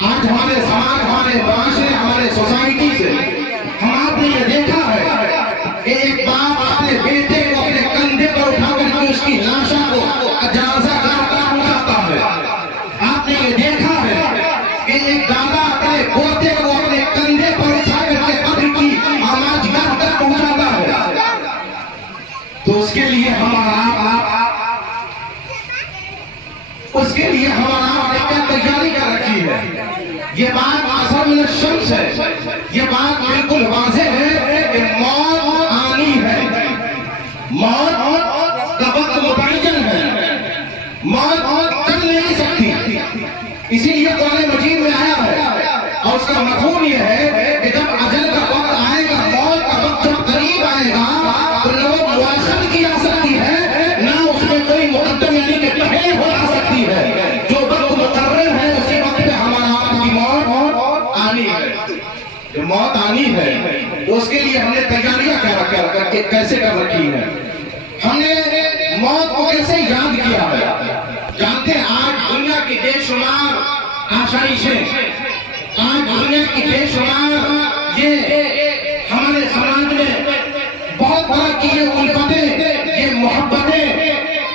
آج ہمارے سماج، ہمارے معاشرے، ہمارے سوسائٹی سے آپ نے یہ دیکھا ہے کہ ایک باپ اپنے بیٹے کو اپنے کندھے پر اٹھا کر کے اس کی لاشا کو جنازہ گاہ پر پہنچاتا ہے. آپ نے یہ دیکھا ہے کہ ایک دادا اپنے پوتے کو اپنے کندھے پر اٹھا کر کے قبر کی آماج گاہ تک پہنچاتا ہے. تو اس کے لیے ہمارا نے کیا تیاری کر رکھی ہے؟ یہ بات اثر من الشمس ہے. یہ بات بالکل واضح ہے کہ موت آنی ہے. موت کا وقت متعین ہے. موت چل نہیں سکتی. اسی لیے قرآن مجید میں آیا ہے اور اس کا مفہوم یہ ہے کہ جب اجل کا وقت آئے گا، موت کا وقت جب قریب آئے گا تو نہ وہ مؤخر کی جا سکتی ہے، نہ اس میں کوئی مقدم یعنی کہ پہلے ہو جا سکتی ہے. جو وقت مقرر ہے اسی وقت پہ ہمارا آپ کی موت آنی ہے. جو موت آنی ہے تو اس کے لیے ہم نے تیاریاں کیسے کر رکھی ہے؟ ہم نے موت کو کیسے یاد کیا ہے؟ جانتے ہیں آج دنیا کی بے شمار آشائشیں، آج دنیا کی بے شمار یہ ہمارے سماج میں بہت طرح کی یہ الفتیں، یہ محبتیں،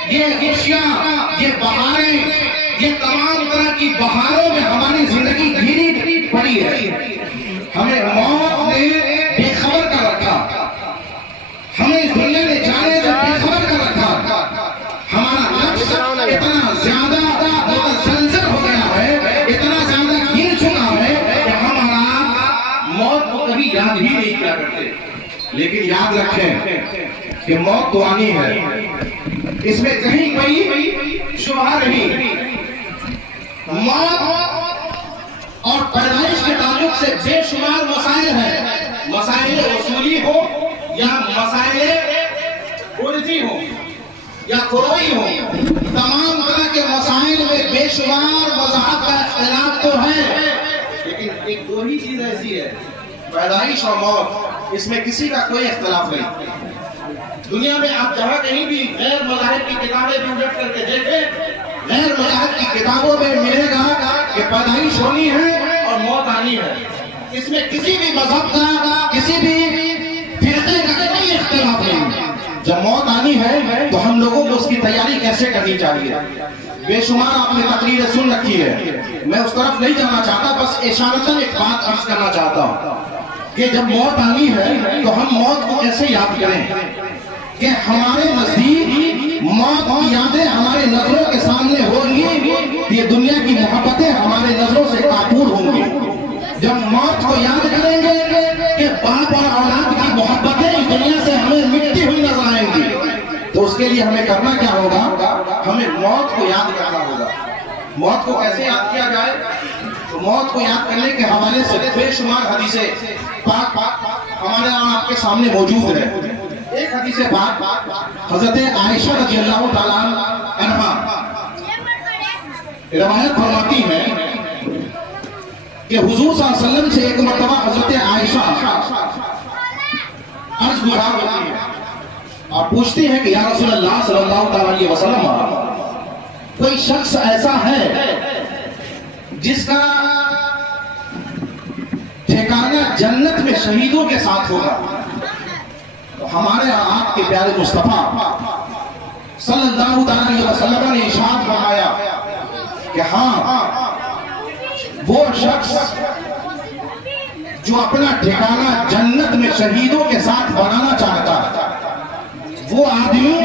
یہ خوشیاں، یہ بہاریں، یہ تمام طرح کی بہاروں میں ہماری زندگی گھری پڑی ہے. ہمیں موت نے بے خبر کر رکھا. ہمیں اس دنیا نے جانے سے بے خبر کر رکھا. ہمارا نفس اتنا زیادہ متزلزل ہو گیا ہے، اتنا زیادہ گر چکا ہے کہ ہمارا موت کو کبھی یاد ہی نہیں کیا کرتے. لیکن یاد رکھیں کہ موت تو آنی ہے، اس میں کہیں کوئی شبہ نہیں. موت اور پیدائش کے تعلق سے بے شمار مسائل ہیں. مسائل اصولی ہو یا مسائل عرفی ہو یا فروعی ہو، تمام طرح کے مسائل میں بے شمار مذاہب کا اختلاف تو ہے، لیکن ایک دو ہی چیز ایسی ہے، پیدائش اور موت. اس میں کسی کا کوئی اختلاف نہیں. دنیا میں آپ جہاں کہیں بھی غیر مذاہب کی کتابیں بھی اٹھ کر کے دیکھیں، غیر مذاہب کی کتابوں میں ملے گا کہ پیدائش ہونی ہے اور موت آنی ہے. اس میں کسی بھی مذہب کا، کسی بھی فرقے کا کوئی اختلاف نہیں. جب موت آنی ہے تو ہم لوگوں کو اس کی تیاری کیسے کرنی چاہیے؟ بے شمار آپ نے تقریریں سن رکھی ہے، میں اس طرف نہیں جانا چاہتا، بس اشارتاً ایک بات عرض کرنا چاہتا ہوں کہ جب موت آنی ہے تو ہم موت کو کیسے یاد کریں کہ ہمارے نزدیک موت کی یادیں ہمارے نظروں کے سامنے ہوں گی، یہ دنیا کی محبتیں ہمارے نظروں سے کافور ہوں گی. جب موت کو یاد کریں گے کہ باپ اور اولاد کی محبتیں اس دنیا سے ہمیں مٹتی ہوئی نظر آئیں گی، تو اس کے لیے ہمیں کرنا کیا ہوگا؟ ہمیں موت کو یاد کرنا ہوگا. موت کو کیسے یاد کیا جائے؟ تو موت کو یاد کرنے کے حوالے سے بے شمار حدیثیں پاک ہمارے آپ کے سامنے موجود ہے. ایک حدیث پاک حضرت عائشہ رضی اللہ تعالیٰ عنہا روایت فرماتی ہیں کہ حضور صلی اللہ علیہ وسلم سے ایک مرتبہ حضرت عائشہ عرض گزار ہوتی ہے اور پوچھتی ہے کہ یا رسول اللہ صلی اللہ علیہ وسلم، کوئی شخص ایسا ہے جس کا ٹھکانہ جنت میں شہیدوں کے ساتھ ہوگا؟ ہمارے آپ کے پیارے مصطفیٰ صلی اللہ علیہ وسلم نے ارشاد فرمایا کہ ہاں، وہ شخص جو اپنا ٹھکانہ جنت میں شہیدوں کے ساتھ بنانا چاہتا ہے، وہ آدمی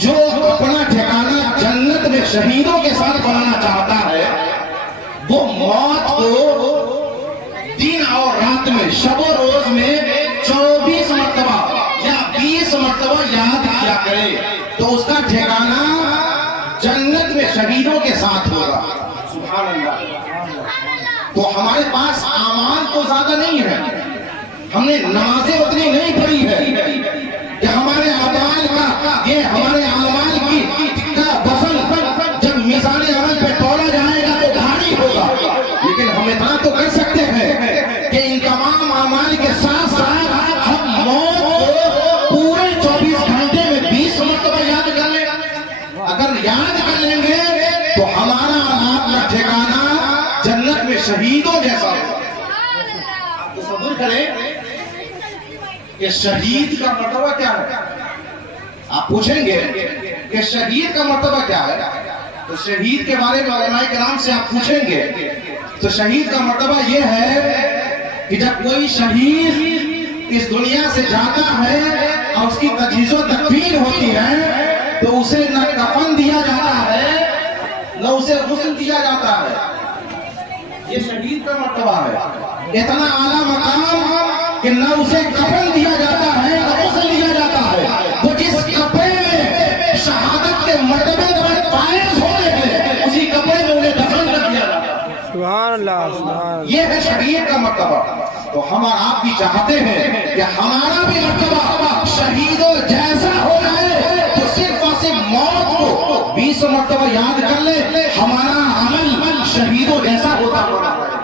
جو اپنا ٹھکانہ جنت میں شہیدوں کے ساتھ بنانا چاہتا ہے، وہ موت کو دن اور رات میں، شب و روز میں 24 مرتبہ یا 20 مرتبہ یاد کیا کرے تو اس کا ٹھکانہ جنت میں شہیدوں کے ساتھ ہوگا. سبحان اللہ. تو ہمارے پاس اعمال تو زیادہ نہیں ہے، ہم نے نمازیں اتنی نہیں پڑھی ہے کہ ہمارے اعمال کا، یہ ہمارے اعمال کا وزن جب میزان عمل پہ تولا جائے گا تو بھاری ہوگا. لیکن ہم اتنا تو کر سکتے ہیں کہ ان تمام اعمال کے ساتھ ساتھ ہم موت کو پورے 24 گھنٹے میں 20 مرتبہ یاد کر لیں. اگر یاد کر لیں گے تو ہمارا اپنا ٹھکانہ جنت میں شہیدوں جیسا ہو. آپ تصور کریں کہ شہید کا مرتبہ کیا ہے. آپ پوچھیں گے کہ شہید کا مرتبہ کیا ہے, تو شہید کے بارے میں علماء کرام سے آپ پوچھیں گے تو شہید کا مرتبہ یہ ہے کہ جب کوئی شہید اس دنیا سے جاتا ہے اور اس کی تجہیز و تکفین ہوتی ہے تو اسے نہ کفن دیا جاتا ہے نہ اسے غسل دیا جاتا ہے. یہ شہید کا مرتبہ ہے, اتنا اعلیٰ مقام کہ نہ اسے کفن دیا جاتا ہے نہ غسل دیا جاتا ہے. وہ جس کپڑے میں شہادت کے مرتبے پر فائز ہوئے ہیں اسی کپڑے میں انہیں دفن کر دیا جاتا ہے. سبحان اللہ. یہ ہے شہید کا مرتبہ. تو ہم اور آپ بھی چاہتے ہیں کہ ہمارا بھی مرتبہ شہیدوں جیسا ہو جائے, تو صرف اور صرف موت کو 20 مرتبہ یاد کر لے, ہمارا عمل شہیدوں جیسا ہوتا ہونا رہے,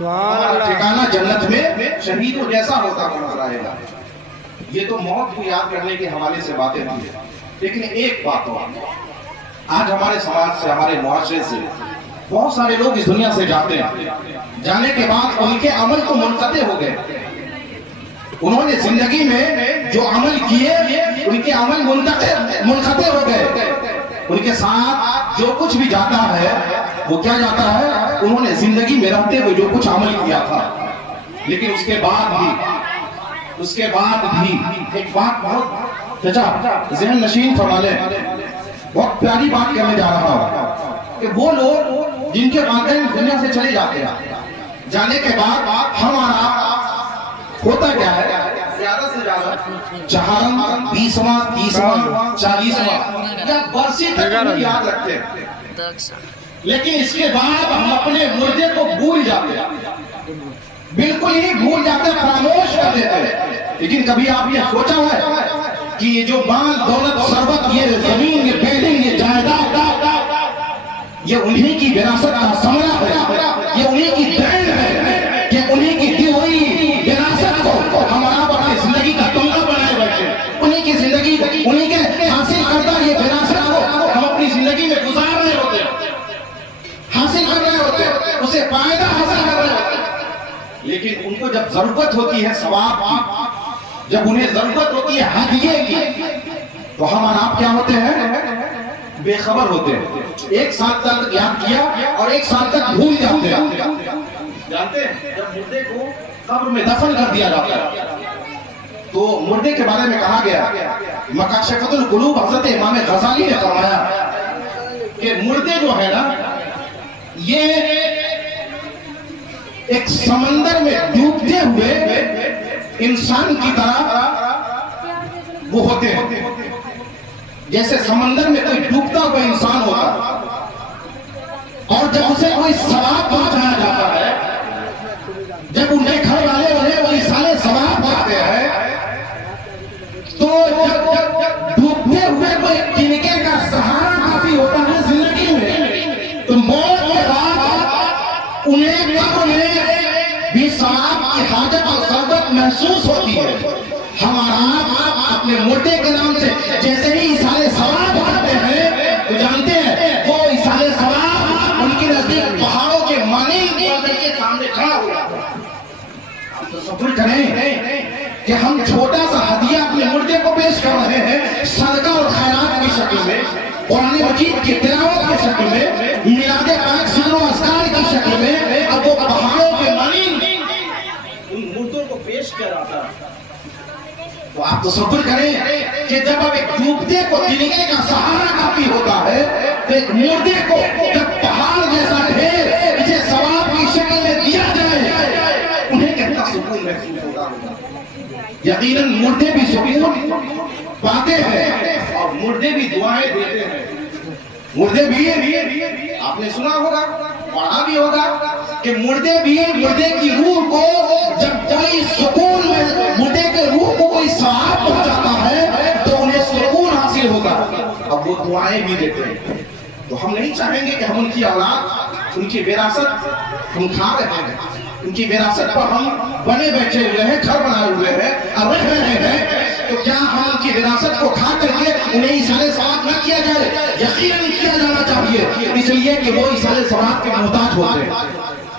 ہمارا ٹھکانہ جنت میں شہیدوں جیسا ہوتا ہونا رہے گا. یہ تو موت کو یاد کرنے کے حوالے سے باتیں تھی, لیکن ایک بات اور, آج ہمارے سماج سے, ہمارے معاشرے سے بہت سارے لوگ اس دنیا سے جاتے ہیں, جانے کے بعد ان کے عمل تو منقطع ہو گئے. انہوں نے زندگی میں جو عمل کیے ان کے عمل منقطع ہو گئے. ان کے ساتھ جو کچھ بھی جاتا ہے وہ کیا جاتا ہے, انہوں نے زندگی میں رہتے ہوئے جو کچھ عمل کیا تھا, لیکن اس کے بعد بھی ایک بات بہت چچا ذہن نشین فرما لیں, بہت پیاری بات کہنے جا رہا ہوں کہ وہ لوگ جن کے والدین دنیا سے چلے جاتے ہیں, جانے کے بعد ہمارا ہوتا کیا ہے, زیادہ سے زیادہ 4واں 20واں 30واں 40واں یا برسی تک ہم یاد رکھتے ہیں, لیکن اس کے بعد ہم اپنے مردے کو بھول جاتے ہیں, بالکل ہی بھول جاتے ہیں, خاموش کر دیتے ہیں. لیکن کبھی آپ یہ سوچا ہے کہ یہ جو مال دولت ثروت, یہ زمین, یہ بلڈنگ, یہ جائیداد, یہ انہی کی وراثت کا ثمرہ ہے, یہ انہی کی دین ہے, کہ انہی کی دی ہوئی وراثت کو ہم آپ اپنی زندگی کا تمغہ بنائے بیٹھے, انہی کی زندگی, انہی کے حاصل کردہ یہ وراثت کو ہم اپنی زندگی میں گزار رہے ہوتے ہیں, حاصل کر رہے ہوتے ہیں, اسے فائدہ حاصل کر رہے ہوتے ہیں. لیکن ان کو جب ضرورت ہوتی ہے ثواب کی, جب انہیں ضرورت ہوتی ہے ہدیے کی, تو ہم اور آپ کیا ہوتے ہیں, بے خبر ہوتے ہیں. ایک سال تک یاد کیا اور ایک سال تک بھول جاتے ہیں. جانتے ہیں جب مردے کو قبر میں دفن کر دیا جاتا ہے تو مردے کے بارے میں کہا گیا, مکاشفۃ القلوب حضرت امام غزالی نے فرمایا کہ مردے جو ہے نا, یہ ایک سمندر میں ڈوبتے ہوئے انسان کی طرح وہ ہوتے ہیں, جیسے سمندر میں کوئی ڈوبتا ہوا انسان ہوتا, اور جب اسے کوئی ثواب پہنچایا جاتا ہے, جب انہیں گھر والے انہیں وہ سارے ثواب پاتے ہیں, تو جب ڈوبتے ہوئے کوئی تنکے کا سہارا کافی ہوتا ہے زندگی میں, تو موت کے بعد انہیں قبر میں بھی ثواب کی حاجت اور ضرورت محسوس ہوتی ہے. ہمارا اپنے مردے کے نام سے جیسے ہی سارے ثواب آتے ہیں تو جانتے ہیں وہ سارے ثواب ان کے نزدیک پہاڑوں کے مانند کے سامنے کھڑا ہوا. آپ تصور کریں کہ ہم چھوٹا سا ہدیہ اپنے مردے کو پیش کر رہے ہیں صدقہ اور خیرات کی شکل میں, قرآن مجید کی تلاوت کی شکل میں, میلاد پاک ذکر و اذکار کی شکل میں, اب وہ پہاڑوں کے مانند ان مردوں کو پیش کیا جاتا ہے. تو آپ تصور کریں کہ جب اب ایک ڈوبتے کو تنکے کا سہارا کافی ہوتا ہے, تو ایک مردے کو جب پہاڑ جیسا ڈھیر اسے ثواب کی شکل میں دیا جائے, انہیں کتنا سکون محسوس ہوتا ہوگا. یقیناً مردے بھی سکون پاتے ہیں اور مردے بھی دعائیں دیتے ہیں. مردے بھی, آپ نے سنا ہوگا, پڑھا بھی ہوگا کہ مردے بھی مردے کی روح کو جب کوئی سکون میں مردے کے روح کو کوئی ثواب پہنچاتا ہے تو انہیں سکون حاصل ہوتا ہے, اب وہ دعائیں بھی دیتے ہیں. تو ہم نہیں چاہیں گے کہ ہم ان کی اولاد, ان کی وراثت ہم کھا رہے ہیں, ان کی وراثت پر ہم بنے بیٹھے ہوئے ہیں, گھر بنائے ہوئے ہیں اور رہ رہے ہیں, تو کیا ہم ان کی وراثت کو کھا کر کے انہیں ایصال ثواب نہ کیا جائے؟ یقیناً کیا جانا چاہیے، اس لیے کہ وہ ایصال ثواب کے محتاج ہوتے ہیں،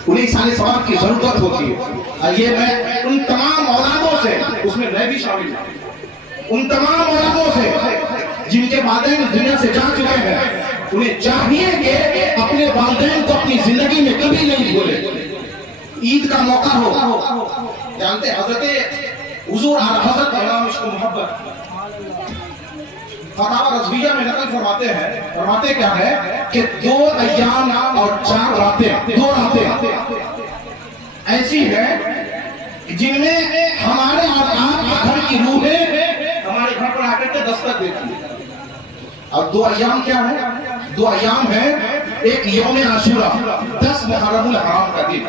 انہیں ایصال ثواب کی ضرورت ہوتی ہے۔ یہ میں ان تمام اولادوں سے، اس میں بھی شامل ہوں، ان تمام اولادوں سے جن کے والدین دنیا سے جا چکے ہیں، انہیں چاہیے کہ اپنے والدین کو اپنی زندگی میں کبھی نہیں بھولے۔ عید کا موقع ہو، جانتے حضرت حضور اعلیٰ حضرت امام عشق و محبت فتاوی رضویہ میں نقل فرماتے ہیں، فرماتے کیا ہے کہ 2 ایام اور 4 راتیں، 2 راتیں ایسی ہیں جن میں ہمارے اور آپ کے گھر کی روحیں ہمارے گھر پر آ کر کے دستک دیتی ہے۔ اور 2 ایام کیا ہیں؟ 2 ایام ہیں، ایک یوم عاشورہ 10 محرم الحرام کا دن،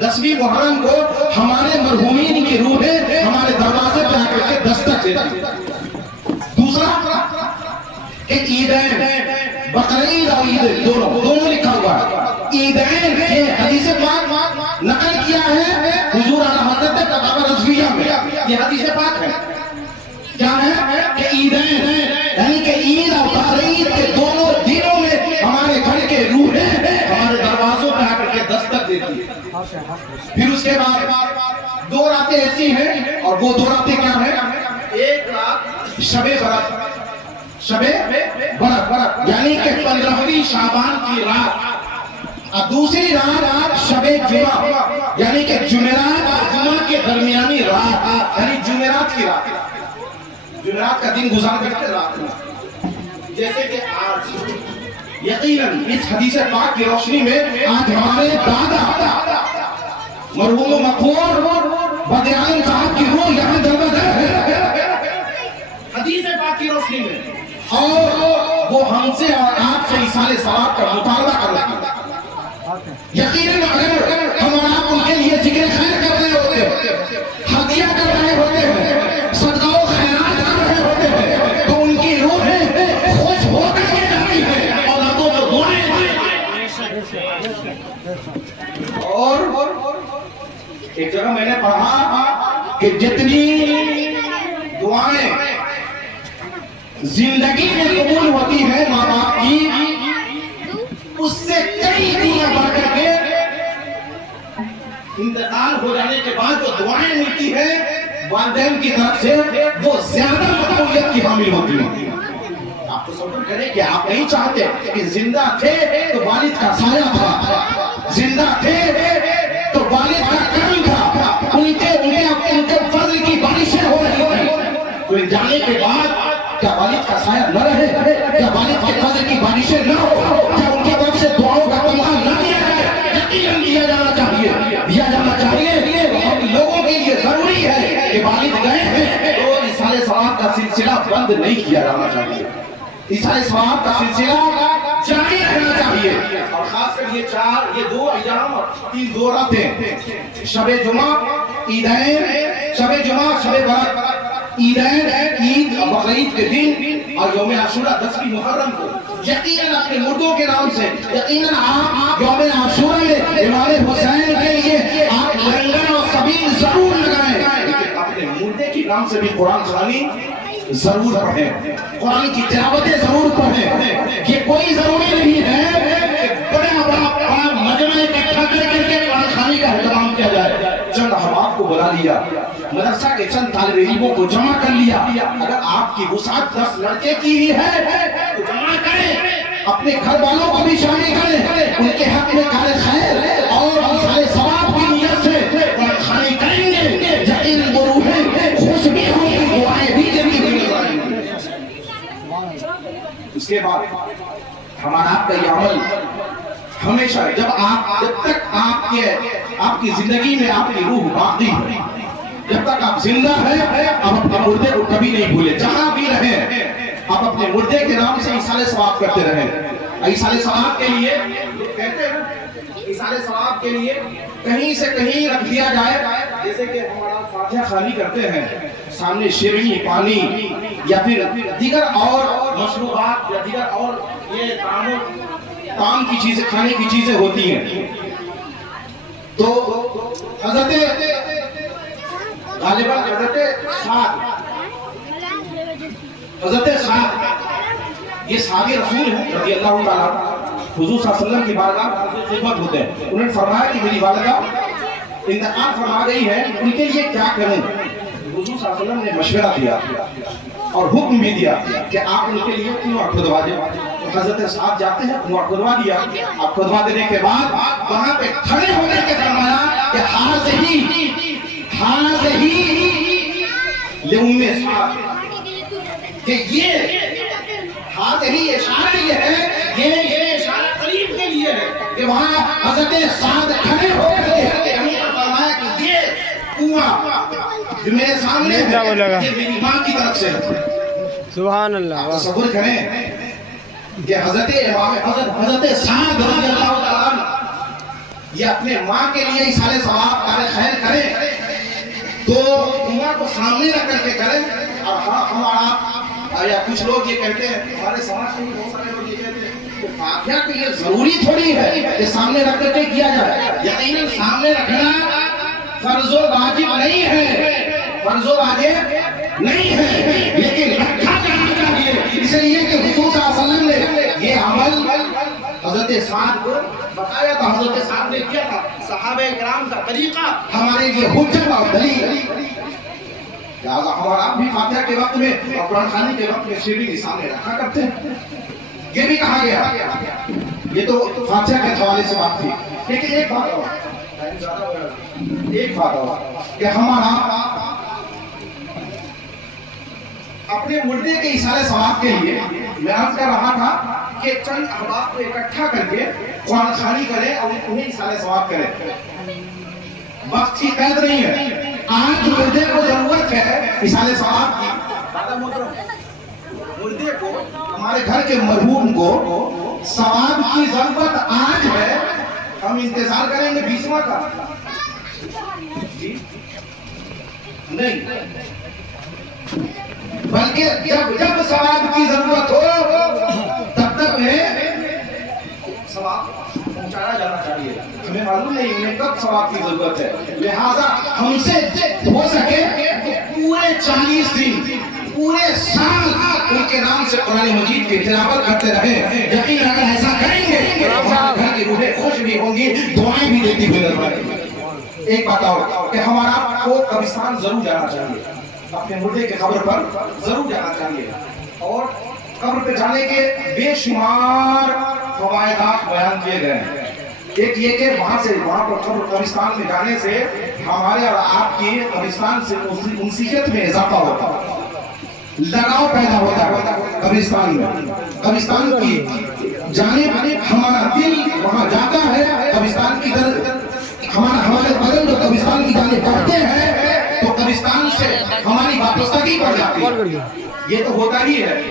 10ویں محرم کو ہمارے مرحومین کی روحیں ہمارے دروازے پہ آ کر کے دستک دیتی ہے۔ دوسرا ایک عیدین، بقرعید اور عید دونوں لکھا ہوا ہے۔ عیدین یہ حدیث پاک نقل کیا ہے حضور اعلیٰ حضرت نے فتاوی رضویہ میں، یہ حدیث پاک ہے۔ کیا ہے کہ عیدین یعنی کہ عید اور بقرعید کے دونوں دنوں میں ہمارے گھر کے روحیں ہمارے دروازوں پہ آ کر کے دستک دیتی ہے۔ پھر اس کے بعد 2 راتیں ایسی ہیں، اور وہ 2 راتیں کیا ہیں؟ ایک رات شب برات، شب برات یعنی کہ 15ویں شعبان کی رات، اور دوسری رات شب جمعہ یعنی کہ جمعرات اور جمعہ کے درمیانی رات، یعنی جمعرات کی رات، جمعرات کا دن گزار کر کے رات میں، جیسے کہ آج یقیناً اس حدیث پاک کی روشنی میں آج ہمارے دادا مرحوم و مغفور بدیعالم صاحب کی روح یہاں جلوہ ہے حدیث پاک کی روشنی میں، اور وہ ہم سے اور آپ سے ایصال ثواب کا مطالبہ کر رہے ہیں۔ یقیناً اگر ہم اور آپ ان کے لیے ذکر خیر کر رہے ہوتے ہیں، ہدیہ کر رہے ہوتے ہیں، صدقہ و خیرات کر رہے ہوتے ہیں، تو ان کی روحیں خوش ہو کر کے جاتی ہیں اور لوگوں کو دعائیں اور ایک جگہ میں نے پڑھا کہ جتنی دعائیں زندگی میں قبول ہوتی ہے ماں باپ کی، اس سے کئی گنا بڑھ کر کے انتقال ہو جانے کے بعد جو دعائیں ملتی ہیں والدین کی طرف سے، وہ زیادہ مقبولیت کی حامل ہوتی ہیں۔ آپ تصور کریں کہ آپ نہیں چاہتے کہ زندہ تھے تو والد کا سایہ تھا، زندہ تھے تو والد کا کرم تھا، ان کے فضل کی بارشیں ہو رہی تھی، تو جانے کے بعد کیا والد کا سایہ نہ رہے؟ کیا والد کے فضل کی بارشیں نہ ہو؟ کیا ان کی طرف سے دعاؤں کا تمہا نہ دیا جائے؟ یقیناً دیا جانا چاہیے، دیا جانا چاہیے۔ ہم لوگوں کے لیے ضروری ہے کہ والد گئے ہیں تو ایصال ثواب کا سلسلہ بند نہیں کیا جانا چاہیے، ایصال ثواب کا سلسلہ جاری رہنا چاہیے۔ اور خاص کر یہ 2 ایام اور 2 راتیں، شب جمعہ عیدین، شب جمعہ شب برات، عیدین عید اور بقرعید کے دن، اور یوم عاشورہ 10ویں محرم کو یقیناً اپنے مردوں کے نام سے، یقیناً آپ یوم عاشورہ میں امام حسین کے لیے آپ لنگر اور سبیل ضرور لگائیں، لیکن اپنے مردے کے نام سے بھی قرآن خوانی ضرور پڑھیں، قرآن کی تلاوتیں ضرور پڑھیں۔ یہ کوئی ضروری نہیں ہے کہ بڑا مجمع اکٹھا کر کے قرآن خوانی کا اہتمام کیا جائے۔ چند احباب کو بلا لیا، مدرسہ کے چند طالب علموں کو جمع کر لیا، اگر آپ کی وسعت 10 لڑکے کی ہی ہے تو جمع کریں، اپنے گھر والوں کو بھی شامل کریں، ان کے حق میں کار خیر اور ایصال ثواب کی نیت سے قرآن خوانی کریں گے، یقیناً وہ روحیں خوش بھی ہوں گی، دعائیں بھی جمعی ہوئی جائیں گی۔ اس کے بعد ہمارا آپ کا یہ عمل ہمیشہ جب تک آپ کی زندگی میں آپ کی روح باقی ہے، جب تک آپ زندہ ہیں، آپ اپنے مردے کو کبھی نہیں بھولے، جہاں بھی رہیں آپ اپنے مردے کے نام سے ایصال ثواب کرتے رہیں۔ ایصال ثواب کے لیے کہتے ہیں، ایصال ثواب کے لیے کہیں سے کہیں رکھ دیا جائے، جیسے کہ ہمارا فاتحہ خوانی کرتے ہیں، سامنے شیرنی، پانی یا پھر دیگر اور مشروبات یا دیگر اور یہ طعام کی چیزیں، کھانے کی چیزیں ہوتی ہیں، تو حضرت غالباً حضرت سعد حضرت سعد یہ صحابی رسول ہیں رضی اللہ تعالیٰ حضور صلی اللہ علیہ وسلم کی بارگاہ خدمت ہوتے ہیں. انہوں نے فرمایا کہ میری والدہ انتقال فرما گئی ہے, ان کے لیے کیا کروں؟ حضور صلی اللہ علیہ وسلم نے مشورہ دیا اور حکم بھی دیا کہ آپ ان کے لیے کنواں کھدوا دیں. حضرت سعد جاتے ہیں, کنواں کھدوا دیا. اب کھدوا دینے کے بعد وہاں پہ کھڑے ہونے کے فرمایا کہ حاضہی لأم سعد, کہ یہ حاضہی اشارہ یہ ہے, یہ اشارہ قریب کے لیے ہے کہ وہاں حضرت سعد کھڑے ہو گئے کہ ہمیں فرمایا کہ یہ کنواں جو میرے سامنے ہے یہ میری ماں کی طرف سے ہے. سبحان اللہ. تصور کریں کہ حضرت سعد رضی اللہ تعالیٰ عنہ یہ اپنے ماں کے لیے ایصال ثواب کار خیر کریں تو کنواں کو سامنے رکھ کر کے کریں. اور ہمارا یا کچھ لوگ یہ کہتے ہیں, ہمارے سماج میں بہت سارے لوگ یہ کہتے ہیں کہ فاتحہ کے لیے ضروری تھوڑی ہے کہ سامنے رکھ کر کے کیا جائے. یقیناً سامنے رکھنا فرض و واجب نہیں ہے, فرض و واجب نہیں ہے, لیکن رکھا جانا چاہیے. اس لیے کہ حضور صلی اللہ علیہ وسلم نے یہ عمل حضرت سعد کو بتایا تھا, حضرت سعد نے کیا تھا. صحابہ کرام کا طریقہ ہمارے لیے حجت اور دلیل. لہٰذا ہمارا بھی فاتحہ کے وقت میں اور قرآن خوانی کے وقت میں سیڑھی سامنے رکھا کرتے ہیں. یہ بھی کہا گیا, یہ تو فاتحہ کے حوالے سے بات تھی. لیکن ایک بات اور کہ ہمارا اپنے مردے کے ایصال ثواب کے لیے میں عرض کر رہا تھا کہ چند احباب کو اکٹھا کر کے قرآن خوانی کریں اور انہیں ایصال ثواب کریں. وقت کی قید نہیں ہے, آج مردے کو ضرورت ہے ایصال ثواب کی. مردے کو, ہمارے گھر کے مرحوم کو ثواب کی ضرورت آج ہے. ہم انتظار کریں گے 20واں کا نہیں, بلکہ جب ثواب کی ضرورت ہو تب تک ثواب پہنچایا جانا چاہیے. ہمیں معلوم نہیں انہیں کب ثواب کی ضرورت ہے, لہذا ہم سے ہو سکے پورے 40 دن پورے سال ان کے نام سے قرآن مجید کی تلاوت کرتے رہے. یقین اگر ایسا کریں گے ہمارے گھر کی روحیں خوش بھی ہوں گی, دعائیں بھی دیتی ہوئی نظر آئیں گی. ایک بات اور کہ ہمارا کو قبرستان ضرور جانا چاہیے, اپنے مردے کے قبر پر ضرور جانا چاہیے. اور قبر پہ جانے کے بے شمار فوائدات بیان کیے گئے ہیں. ایک یہ کہ وہاں پر قبرستان میں جانے سے ہمارے اور آپ کی قبرستان سے انسیت میں اضافہ ہوتا ہے, لگاؤ پیدا ہوتا ہے قبرستان میں. قبرستان کی جانب ہمارا دل وہاں جاتا ہے, قبرستان کی طرف ہمارے بدن جو قبرستان کی جانب بڑھتے ہیں تو قبرستان سے ہماری وابستگی بڑھ جاتی ہے. یہ تو ہوتا ہی ہے.